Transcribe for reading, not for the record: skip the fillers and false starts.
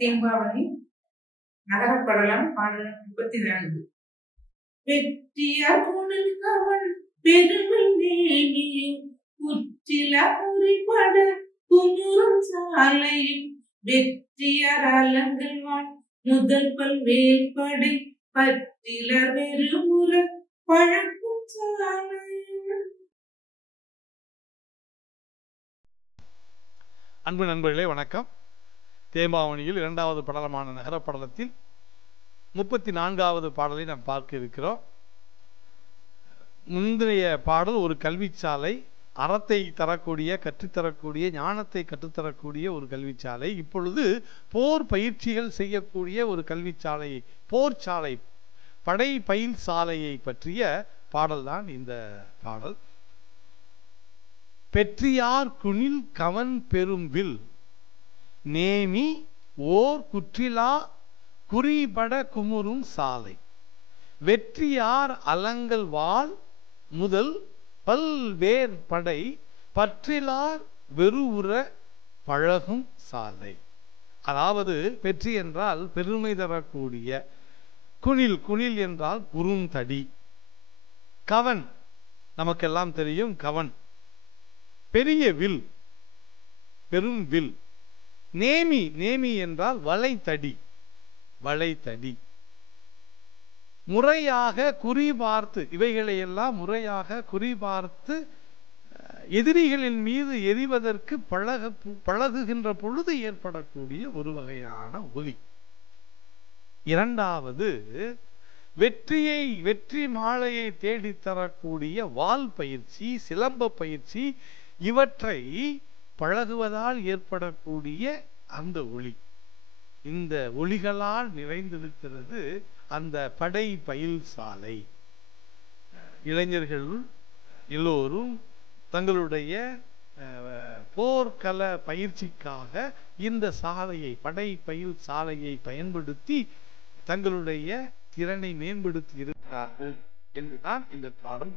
தேம்பாவணி நகரப்படலம் பாடல் 34. வெற்றியார் புனல்கவன் பெருமை நேமியும் குற்றில குறிப்பட குமுறும் சாலையும் வெற்றியார் அலங்கல்வான் முதல் பல்வேற்படை பற்றில வெறுமுற பழக்கும் சாலையும். அன்பு நண்பர்களே வணக்கம். தேம்பாவணியில் 2வது படலமான நகரப்படலத்தில் 34வது பாடலை நாம் பார்க்க இருக்கிறோம். முந்தைய பாடல் ஒரு கல்விச்சாலை, அறத்தை தரக்கூடிய, கற்றுத்தரக்கூடிய, ஞானத்தை கற்றுத்தரக்கூடிய ஒரு கல்விச்சாலை. இப்பொழுது போர் பயிற்சிகள் செய்யக்கூடிய ஒரு கல்விச்சாலை, போர்ச்சாலை, படை பயில் சாலையை பற்றிய பாடல்தான் இந்த பாடல். பெற்றியார் குனில் கவன் பெரும்பில் நேமி ஓர் குற்றிலா குறிபட குமுறும் சாலை வெற்றியார் அலங்கல் வாள் முதல் பல்வேர் படை பற்றிலார் வெறுவுற பழகும் சாலை. அதாவது வெற்றி என்றால் பெருமை தரக்கூடிய, குனில், குனில் என்றால் குறுந்தடி, கவன் நமக்கெல்லாம் தெரியும், கவன் பெரிய வில், பெரும் வில், நேமி, நேமி என்றால் வளைத்தடி, வளைத்தடி, முறையாக குறிபார்த்து, இவைகளையெல்லாம் முறையாக குறிபார்த்து எதிரிகளின் மீது எரிவதற்கு பழகுகின்ற பொழுது ஏற்படக்கூடிய ஒரு வகையான ஒலி. இரண்டாவது, வெற்றியை, வெற்றி மாலையை தேடித்தரக்கூடிய வாள் பயிற்சி, சிலம்ப பயிற்சி, இவற்றை பழகுவதால் ஏற்படக்கூடிய அந்த ஒளி. இந்த ஒளிகளால் நிறைந்திருக்கிறது அந்த படை பயில் சாலை. இளைஞர்கள் எல்லோரும் தங்களுடைய போர்க்கள பயிற்சிக்காக இந்த சாலையை, படை பயில் சாலையை பயன்படுத்தி தங்களுடைய திறனை மேம்படுத்தி இருக்கிறார்கள் என்றுதான் இந்த பாடம்.